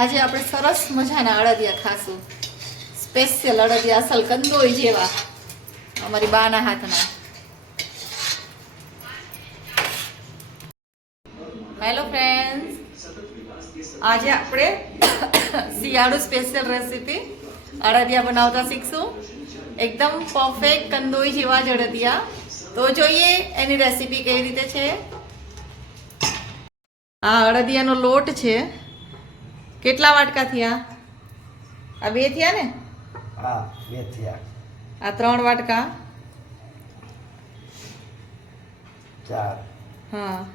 આજે આપણે સરસ મજાના અડદિયા ખાશું. સ્પેશિયલ અડદિયા, અસલ કંદોઈ જેવા. અમારી બાના હાથના. હેલો ફ્રેન્ડ્સ આજે આપણે શિયાળુ સ્પેશિયલ રેસીપી અડદિયા બનાવતા શીખશું. એકદમ પરફેક્ટ કંદોઈ જેવા જ અડદિયા. તો જોઈએ એની રેસીપી કેવી રીતે છે. આ અડદિયાનો લોટ છે. કેટલા વાટકા થયા? આ બે થયા ને? હા, બે થયા. આ ત્રણ વાટકા? ચાર. હા.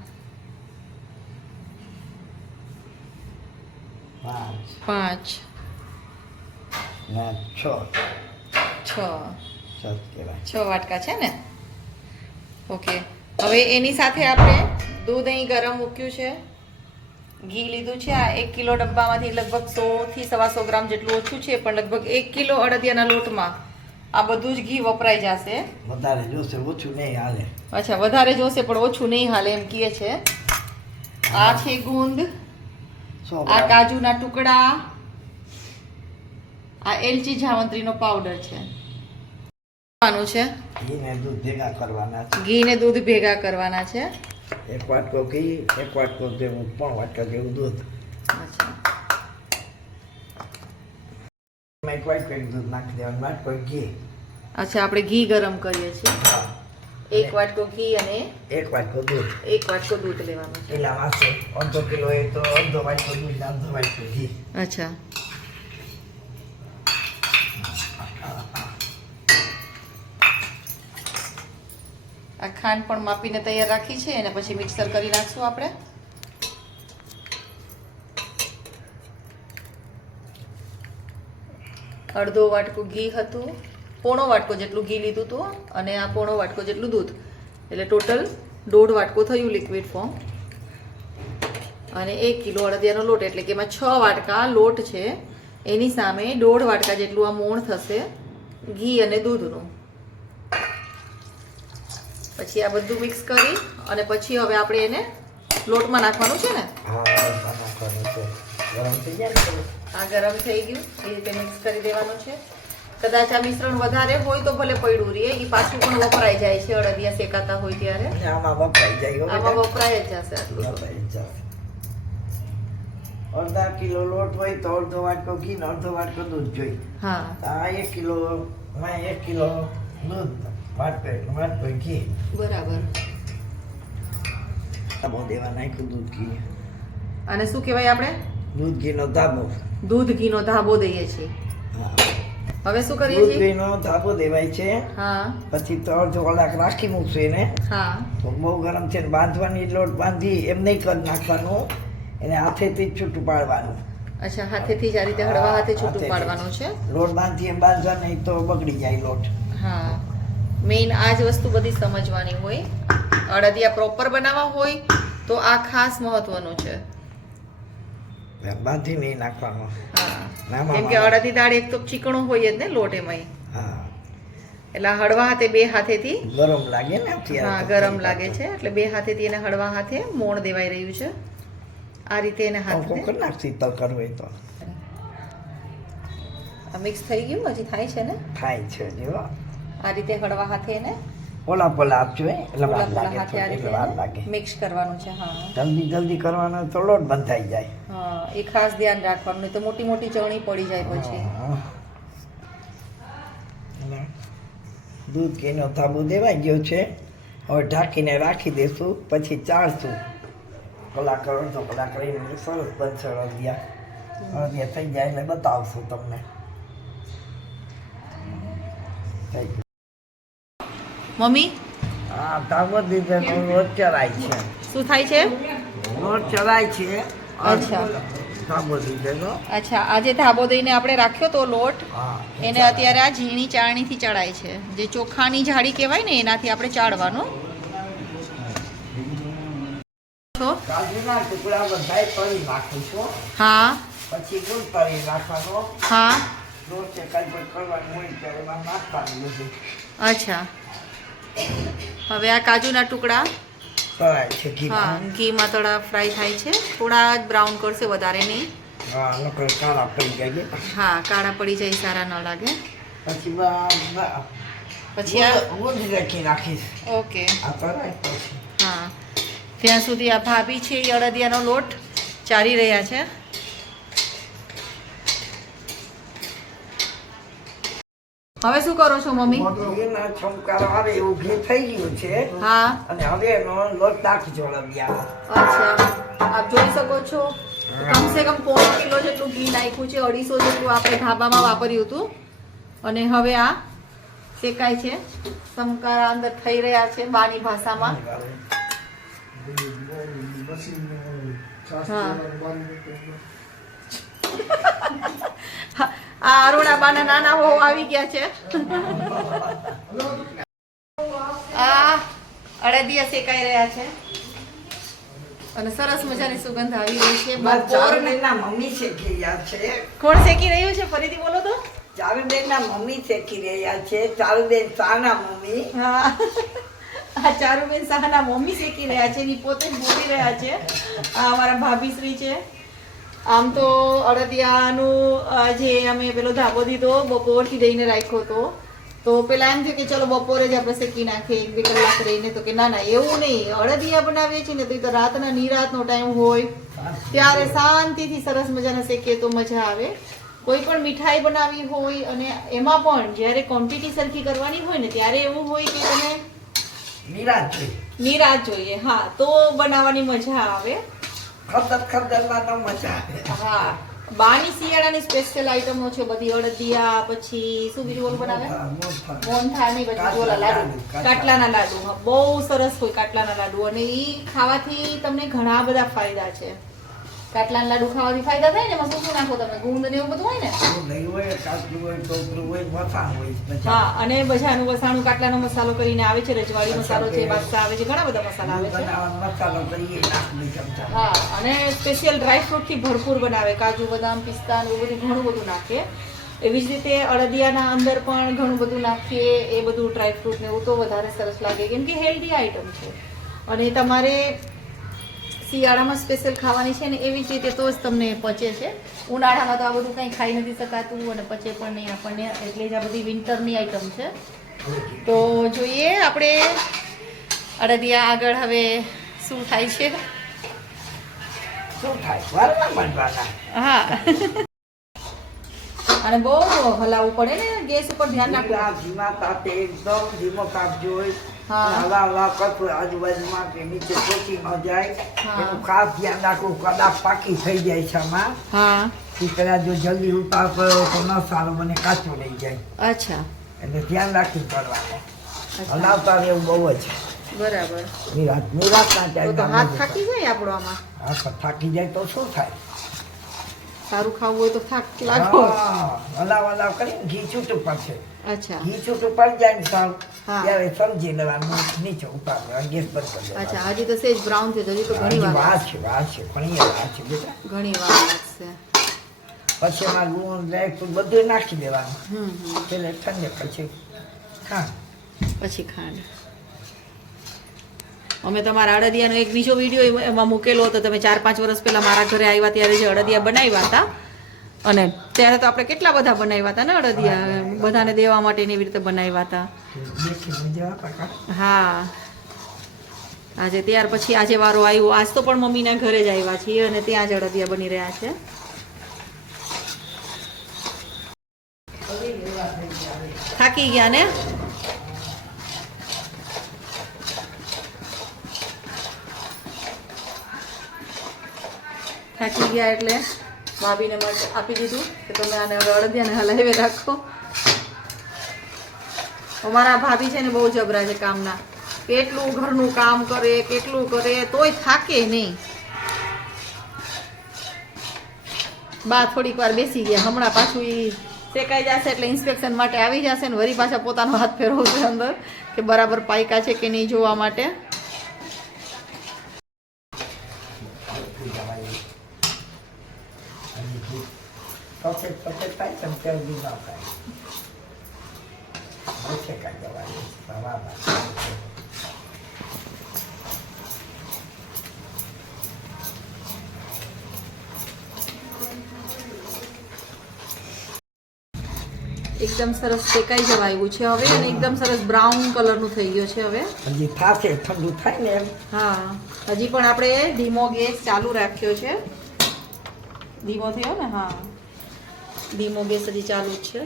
પાંચ. પાંચ. ને છ. છ. છ છ વાટકા છે ને? ઓકે હવે એની સાથે આપણે દૂધ અહીં ગરમ મૂક્યું છે. ઘી લીધું છે. આ એક કિલો ડબ્બામાંથી લગભગ સો થી સવાસો ગ્રામ જેટલું ઓછું છે પણ લગભગ એક કિલો અડદિયાના લોટમાં આ બધું જ ઘી વપરાઈ જશે. વધારે જોશે ઓછું નહીં હાલે. અચ્છા વધારે જોશે પણ ઓછું નહીં હાલે એમ કહે છે. આ છે ગુંદ આ કાજુના ટુકડા આ એલચી જાવંત્રીનો પાવડર છે. કરવાનું છે? ઘી ને દૂધ ભેગા કરવાના છે. ઘી ને દૂધ ભેગા કરવાના છે? એક વાટકો ઘી એક વાટકો જેવું પણ વાટકા જેવું દૂધ. એક વાટકો દૂધ નાખી દેવાનું વાટકો ઘી. અચ્છા આપણે ઘી ગરમ કરીએ છીએ. એક વાટકો ઘી અને એક વાટકો દૂધ. એક વાટકો દૂધ લેવાનું છે. પેલા વાસો અડધો કિલો એ તો અડધો વાટકો દૂધ અડધો વાટકો ઘી. અચ્છા. આ ખાંડ પણ માપીને તૈયાર રાખી છે અને પછી મિક્સર કરી નાખશું આપણે. અડધો વાટકો ઘી હતું, પોણો વાટકો જેટલું ઘી લીધું હતું, અને આ પોણો વાટકો જેટલું દૂધ. એટલે ટોટલ દોઢ વાટકો થયું લિક્વિડ ફોર્મ અને એક કિલો અડદિયાનો લોટ, એટલે કે એમાં છ વાટકા લોટ છે. એની સામે દોઢ વાટકા જેટલું આ મોણ થશે, ઘી અને દૂધનું. પછી આ બધું મિક્સ કરી અને પછી હવે આપણે એને લોટમાં નાખવાનું છે ને? હા ગરમ થઈ. આ ગરમ થઈ ગયું. એ રીતે મિક્સ કરી દેવાનું છે. કદાચ આ મિશ્રણ વધારે હોય તો ભલે પડ્યું રહે. એ પાછું પણ વપરાઈ જાય છે. અડદિયા શેકાતા હોય ત્યારે. આમાં વપરાઈ જાય આમાં વપરાય જ જશે આટલું અડધા કિલો લોટ હોય તો અડધો વાટકો ઘી ને અડધો વાટકો દૂધ જોઈએ. હા. આ એક કિલો એક કિલો દૂધ. એટલે વાટકો ઘી બરાબર. ધાબો દેવા નાખ્યું દૂધ ઘી. અને શું કહેવાય આપણે? દૂધ ઘીનો ધાબો. દૂધ ઘીનો ધાબો દઈએ છીએ. હવે શું કરીએ છીએ? ઘીનો ધાબો દેવાય છે. હા. પછી ત્રણ કલાક રાખી મૂકશું એને. હા. તો બહુ ગરમ છે બાંધવાની લોટ બાંધી એમ નહીં કરી નાખવાનું. એને હાથેથી જ છૂટું પાડવાનું. અચ્છા હાથેથી જ આ રીતે હળવા હાથે છૂટું પાડવાનું છે? લોટ બાંધી એમ બાંધવા નહીં તો બગડી જાય લોટ. હા. મેઇન આ જ વસ્તુ બધી સમજવાની હોય. અડદિયા પ્રોપર બનાવવા હોય તો આ ખાસ મહત્વનું છે. બાંધી નહીં નાખવાનો. હા. કેમ કે અડદી દાળ એક તો ચીકણું હોય જ ને લોટ એમાંય હા. એટલે હળવા હાથે બે હાથેથી ગરમ લાગે ને હા ગરમ લાગે છે. એટલે બે હાથેથી એને હળવા હાથે મોણ દેવાઈ રહ્યું છે. આ રીતે એને હાથ હાથે કરી નાખ હોય તો. આ મિક્સ થઈ ગયું? હજી થાય છે ને? થાય છે જો. આ રીતે હળવા હાથે એને ઓલા પોલા આપજો એ એટલે વાર લાગે એટલે વાર લાગે. મિક્સ કરવાનું છે હા. જલ્દી જલ્દી કરવાનો તો લોટ બંધાઈ જાય. હા એ ખાસ ધ્યાન રાખવાનું નહીં તો મોટી મોટી ચણી પડી જાય પછી. દૂધ કેનો તાબુ દેવાઈ ગયો છે. હવે ઢાંકીને રાખી દેશું પછી ચાળશું. કલાક અડધો કલાક રહીને સરસ બનશે અડદિયા અડદિયા થઈ જાય એટલે બતાવશું તમને. થઈ. મમ્મી? ધાબો દીધેનો લોટ ચડાય છે. શું થાય છે? રોજ ચરાય છે. અચ્છા. અચ્છા આજે ધાબો દઈને આપણે રાખ્યો તો લોટ. એને અત્યારે આ ઝીણી ચાળણીથી ચડાય છે. જે ચોખાની જાળી કહેવાય ને એનાથી આપણે ચાળવાનું. હા. પછી હા. અચ્છા. હવે આ કાજુના ટુકડા. હા ઘીમાં થોડા ફ્રાય થાય છે. થોડા જ બ્રાઉન કરશે વધારે નહીં. હા કાળા પડી જાય સારા ન લાગે. પછી પછી આ ઓકે. હા. ત્યાં સુધી આ ભાભી છે એ અડદિયાનો લોટ ચારી રહ્યા છે. હવે શું કરો છો મમ્મી? એના છમકારો આવે એવું ઘી થઈ ગયું છે. હા. અને હવે એનો લોટ નાખજો અળદિયા અચ્છા. આપ જોઈ શકો છો. કમસે કમ પોણો કિલો જેટલું ઘી નાખ્યું છે અઢીસો જેટલું આપણે ધાબામાં વાપર્યું હતું. અને હવે આ શેકાય છે. સમકારા અંદર થઈ રહ્યા છે બાની ભાષામાં. હા. આ અરુણાબાના નાના હો આવી ગયા છે. આ અડદિયા શેકાઈ રહ્યા છે. અને સરસ મજાની સુગંધ આવી રહી છે. બપોર ચારુબેનના મમ્મી શેકી રહ્યા છે. કોણ શેકી રહ્યું છે? ફરીથી બોલો તો. ચારુબેનના મમ્મી શેકી રહ્યા છે. ચારુબેન શાના મમ્મી. હા. આ ચારુબેન શાહના મમ્મી શેકી રહ્યા છે. એની પોતે જ બોલી રહ્યા છે. આ અમારા ભાભીશ્રી છે. આમ તો અડદિયાનું જે અમે પેલો ધાબો દીધો બપોરથી દઈને રાખ્યો હતો. તો પેલા એમ થયું કે ચલો બપોરે જ આપણે શેકી નાખીએ એક બે કલાક રહીને. તો કે ના ના એવું નહીં. અડદિયા બનાવીએ છીએ ને તો એ તો રાતના નિરાતનો ટાઈમ હોય. ત્યારે શાંતિથી સરસ મજાના શેકીએ તો મજા આવે. કોઈ પણ મીઠાઈ બનાવી હોય અને એમાં પણ જ્યારે ક્વોન્ટિટી સરખી કરવાની હોય ને ત્યારે એવું હોય કે તમે નિરાત જોઈએ. નિરાત જોઈએ. હા તો બનાવવાની મજા આવે. ખતર ખરદતમાં તો મજા હા. બાની શિયાળાની સ્પેશિયલ આઈટમો છે બધી અડદિયા પછી શું બીજું ઓલું બનાવે મોનથાની ની પછી ઓલા લાડુ. કાટલાના લાડુ બહુ સરસ હોય કાટલાના લાડુ. અને એ ખાવાથી તમને ઘણા બધા ફાયદા છે. કાટલાના લાડુ ખાવાથી ફાયદા થાય ને એમાં શું શું નાખો તમે ગુંદ ને એવું બધું હોય ને? હોય કાચું હોય ટોપરું હોય મસાણ હોય હા અને બજાનું વસાણું કાટલાનો મસાલો કરીને આવે છે રજવાડી મસાલો છે બાદશાહ આવે છે ઘણા બધા મસાલા આવે છે. મસાલો કરીએ હા અને સ્પેશિયલ ડ્રાયફ્રૂટથી ભરપૂર બનાવે કાજુ બદામ પિસ્તા એવું બધું ઘણું બધું નાખે. એવી જ રીતે અડદિયાના અંદર પણ ઘણું બધું નાખીએ એ બધું ડ્રાયફ્રૂટ ને એવું તો વધારે સરસ લાગે કેમ કે હેલ્ધી આઈટમ છે. અને તમારે શિયાળામાં સ્પેશિયલ ખાવાની છે ને એવી જ રીતે તો જ તમને પચે છે. ઉનાળામાં તો આ બધું કંઈ ખાઈ નથી શકાતું અને પચે પણ નહીં આપણને એટલે જ આ બધી વિન્ટરની આઈટમ છે. તો જોઈએ આપણે અડદિયા આગળ હવે શું થાય છે? શું થાય? હા. અને બહુ હલાવવું પડે ને ગેસ ઉપર ધ્યાન રાખવું. ધીમા તાપે એકદમ ધીમો તાપ જોઈ. હવા હવા કરતો આજુબાજુમાં કે નીચે પહોંચી ન જાય. એનું ખાસ ધ્યાન રાખવું કદાચ પાકી થઈ જાય છે આમાં. હા. એ કદાચ જો જલ્દી ઉતાર કર્યો તો ન સારો મને કાચો લઈ જાય. અચ્છા. એટલે ધ્યાન રાખી કરવાનું. હલાવતા રહેવું બહુ જ. બરાબર. નિરાત નિરાતના ના તો હાથ થાકી જાય આપણો આમાં? હા તો થાકી જાય તો શું થાય? સારું ખાવું હોય તો થાક લાગો. હલાવ હલાવ કરીને ઘી છૂટું પડશે. અચ્છા. ઘી છૂટું પડી જાય ને સાવ ત્યારે સમજી લેવાનું નીચે ઉતાર ગેસ બંધ કરી. અચ્છા હજી તો સેજ બ્રાઉન છે હજી તો ઘણી વાર વાર છે વાર છે ઘણી વાર છે બેટા. ઘણી વાર લાગશે. પછી એમાં લૂણ ડ્રાયફ્રૂટ બધું નાખી દેવાનું. પેલે ઠંડે પછી હા પછી ખાંડ. અમે તમારા અડદિયાનો એક બીજો વીડિયો એમાં મૂકેલો હતો. તમે ચાર પાંચ વર્ષ પહેલાં મારા ઘરે આવ્યા ત્યારે જે અડદિયા બનાવ્યા હતા. અને ત્યારે તો આપણે કેટલા બધા બનાવ્યા હતા ને અડદિયા? બધાને દેવા માટે એવી રીતે બનાવ્યા હતા. હા. આજે ત્યાર પછી આજે વારો આવ્યો. આજ તો પણ મમ્મીના ઘરે જ આવ્યા છીએ અને ત્યાં જ અડદિયા બની રહ્યા છે. થાકી ગયા ને? થાકી ગયા એટલે ભાભીને માટે આપી દીધું કે તમે આને હવે અડદિયાને હલાવી રાખો. અમારા ભાભી છે ને બહુ જબરા છે કામના. કેટલું ઘરનું કામ કરે, કેટલું કરે, તોય થાકે નહીં. બા થોડીક વાર બેસી ગયા. હમણાં પાછું એ શેકાઈ જશે એટલે ઇન્સ્પેક્શન માટે આવી જશે ને વરી પાછા પોતાનો હાથ ફેરવશે અંદર કે બરાબર પાયકા છે કે નહીં જોવા માટે. સફેદ સફેદ થાય પણ ચરબી ન થાય ઓછે કાંઈ જવાની હવામાં એકદમ સરસ શેકાઈ જવાયું છે હવે અને એકદમ સરસ બ્રાઉન કલરનું થઈ ગયો છે હવે. હજી થાશે ઠંડુ થાય ને હા હજી પણ આપણે ધીમો ગેસ ચાલુ રાખ્યો છે. ધીમો થયો ને હા. ધીમો ગેસ હજી ચાલુ જ છે.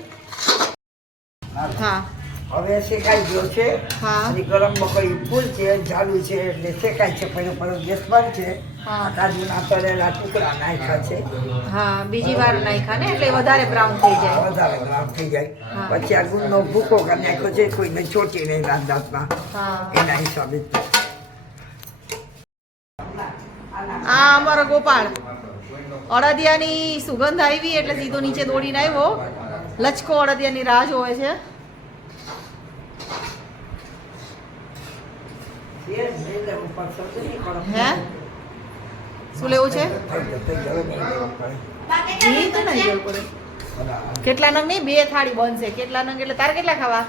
હા. હવે શેકાઈ ગયો છે. હા. ગરમ મકઈ ફૂલ છે ઝાડુ છે એટલે શેકાય છે પહેલો પહેલો ગેસ બંધ છે. હા. કાજુના તળેલા ટુકડા નાખ્યા છે. હા બીજી વાર નાખ્યા ને એટલે વધારે બ્રાઉન થઈ જાય. વધારે બ્રાઉન થઈ જાય. પછી આ ગુણનો ભૂકો કરી નાખ્યો છે કોઈને ચોટી નહીં હા. એના હિસાબે. આ અમારો ગોપાળ અડદિયાની સુગંધ આવી એટલે સીધો નીચે દોડીને આવ્યો. લચકો અડદિયાની રાહ જોવે છે. હે? શું લેવું છે? કેટલા નંગ નહીં? બે થાળી બનશે. કેટલા નંગ? એટલે તારે કેટલા ખાવા?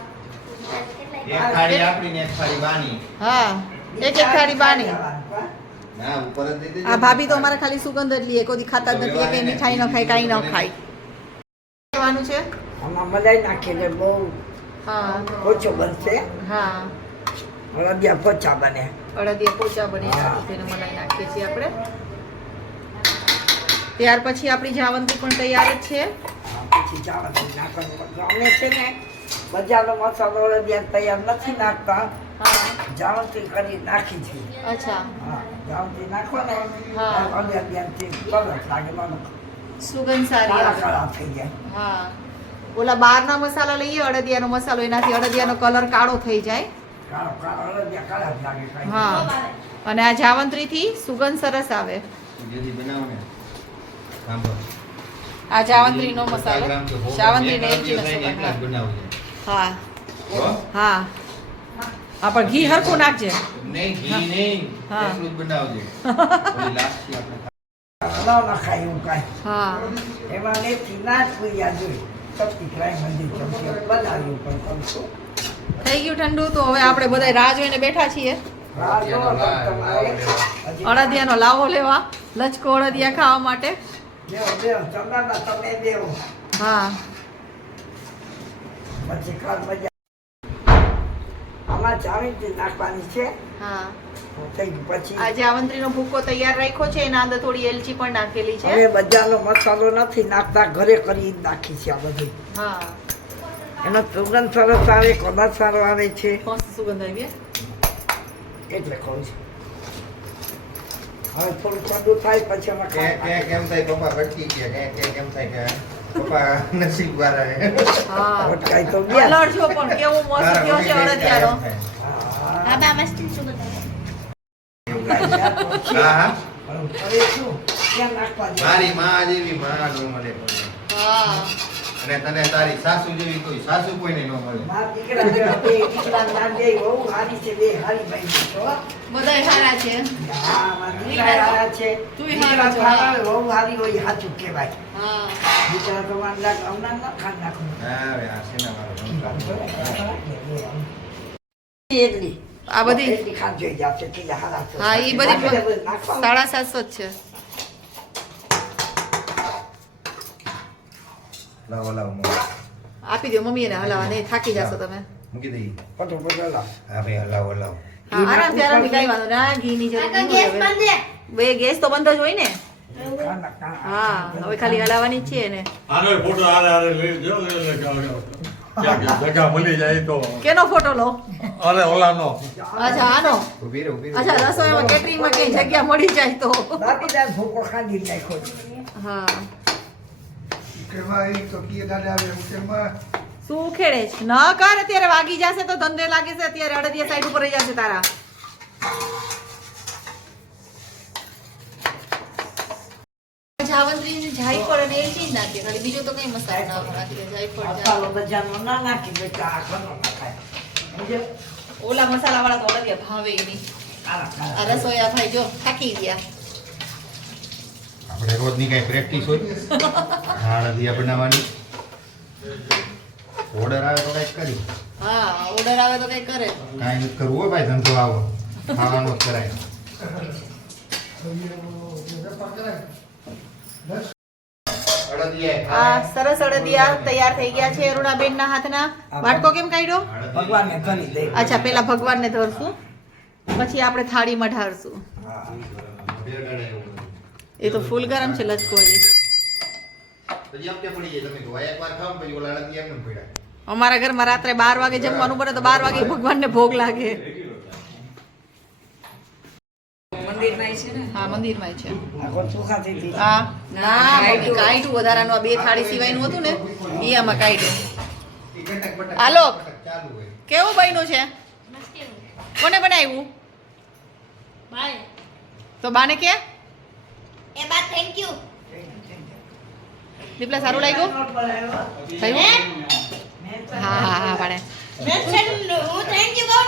એક થાળી આપણી ને એક થાળી બાની. હા. એક એક થાળી બાની ના ઉપર જ દઈ દેજો. આ ભાભી તો અમારે ખાલી સુગંધ જ લઈએ કોઈ ખાતા જ નથી કે મીઠાઈ ન ખાય કાંઈ ન ખાય. કહેવાનું છે? આમાં મલાઈ નાખી એટલે બહુ હા. ઓછો બનશે. હા. અડદિયા પોચા બને. અડદિયા પોચા બની તેને મલાઈ નાખીએ છીએ આપણે. ત્યાર પછી આપણી જાવંતી પણ તૈયાર જ છે. પછી જાવંતી નાખવાનું અમે છે ને. બજારનો મસાલો અડદિયા તૈયાર નથી નાખતા. હા જાવંતી કરી નાખી છે. અચ્છા. હા જાવંતી નાખો ને લાગે મને સુગંધ સારી કાળા કાળા થઈ જાય હા. ઓલા બહારના મસાલા લઈએ અડદિયાનો મસાલો એનાથી અડદિયાનો કલર કાળો થઈ જાય. કાળો કાળો હળદિયા કાળા જ લાગે હા. અને આ જાવંત્રીથી સુગંધ સરસ આવે. આ જાવંત્રીનો મસાલો. ગ્રામ કે સો જાવંત્રી ને એક. હા? હો? હા પણ ઘી હરખું નાખજે. નહીં ઘી નહીં. હા. બનાવજો. નખાય એવું કાંઈ. હા. એમાં મંદિર ચમચી બનાવ્યું પણ થઈ ગયું ઠંડુ તો હવે આપણે બધા રાહ જોઈને બેઠા છીએ. અડદિયાનો લાવો લેવા લચકો અડદિયા ખાવા માટે. હા. પછી નાખવાની છે. હા. થઈ ગયું. પછી આ આવંત્રીનો ભૂકો તૈયાર રાખ્યો છે એના અંદર થોડી એલચી પણ નાખેલી છે. હવે બજારનો મસાલો નથી નાખતા ઘરે કરી નાખી છે આ બધી. હા. એનો સુગંધ સરસ આવે કલર સારો આવે છે. મસ્ત સુગંધ આવી એટલે કહું છું. હવે થોડું ઠંડુ થાય પછી અમે કે કે કેમ થાય? પપ્પા ભટકી ગયા. કે કે કેમ થાય કે નસીબ વાળા હે. હા ભટકાઈ તો ગયા કલર જો પણ કેવો તારા થયો છે અડદિયાનો હા, થાય. હા હા પણ હવે શું નાખવા જાય? મારી માં જેવી માં નો મળે કોઈને. હા અને તને તારી સાસુ જેવી કોઈ સાસુ કોઈને ન મળે. મારા દીકરા જેવા બે દીકરા નામ બે બહુ હારી છે બે હારી ભાઈ છો બધાય હારા છે હા, મારા દીકરા હારા છે. તું દીકરા હારો છો, હારા હા. બહુ હારી હોય હાચું કહેવાય. હા. દીકરા તો વાંધા ગામના ન ખાન નાખું. હા હવે આ શેના મારો એટલી. આ બધી? ખાન જોઈ જશે કે હારા છે. હા એ બધી. સાડા સાતસો જ છે. લાવો લાવો આપી દો મમ્મીને હલાવા નહીં થાકી જશો તમે મૂકી દઈ પટો પટો લાવ. હા ભાઈ હલાવો હલાવો આરામથી આરામથી કઈ વાંધો ના ઘીની જરૂર નહીં બે ગેસ તો બંધ જ હોય ને. હા હવે ખાલી હલાવવાની જ છે ને આનો ફોટો આરે આરે લઈ જો જગા મળી જાય તો કેનો ફોટો લો અરે ઓલાનો અચ્છા આનો ઊભી રહો ઊભી રહો અચ્છા રસોઈમાં કેટરિંગમાં કઈ જગ્યા મળી જાય તો બાકી દાદ ભૂકો ખાધી નાખો હા કહેવાય તો કીએ દાદા આવે ઉકેલમાં શું ઉખેડે છે. ન કર અત્યારે વાગી જશે તો ધંધે લાગે છે. અત્યારે અડદિયા સાઈડ ઉપર રહી જશે તારા. જાવંત્રી જાયફળ અને એલચી જ નાખીએ ખાલી બીજો તો કઈ મસાલો ના નાખીએ જાયફળ મસાલો ના નાખી બેટા નાખાય. ઓલા મસાલા વાળા તો ભાવે નહીં. આ રસોયા ભાઈ જો થાકી ગયા. આપણે રોજની કઈ પ્રેક્ટિસ હોય હા રધિયા બનાવવાની. ઓર્ડર આવે તો કંઈક કરી. હા ઓર્ડર આવે તો કઈ કરે. કાંઈ નથી કરવું હોય ભાઈ ધંધો આવો. ખાવાનો જ કરાય. આ સરસ અડદિયા તૈયાર થઈ ગયા છે અરુણાબેનના હાથના. વાટકો કેમ કાઢ્યો? ભગવાનને કરી દે અચ્છા પેલા ભગવાનને ધરશું. પછી આપણે થાળીમાં ઢાળશું. એ તો ફૂલ ગરમ છે લચકો હજી પછી આમ કે પડી જાય તમે કહો એકવાર ખાવ ને પછી ઓલા અડદિયા એમને પડ્યા અમારા ઘરમાં રાત્રે બાર વાગે જમવાનું બને તો બાર વાગે ભગવાનને ભોગ લાગે. હા મંદિરમાં છે. હા. ના મમ્મી વધારાનું આ બે થાળી સિવાયનું હતું ને એ આમાં કટક આલોક. કટક ચાલુ હોય. કેવું બન્યું છે? કોને બનાવ્યું? તો બાને કે? એ બા થેન્ક યુ દીપલા સારું લાગ્યું? થયું? હા? હા હા પાડે. હું થેન્ક યુ કહું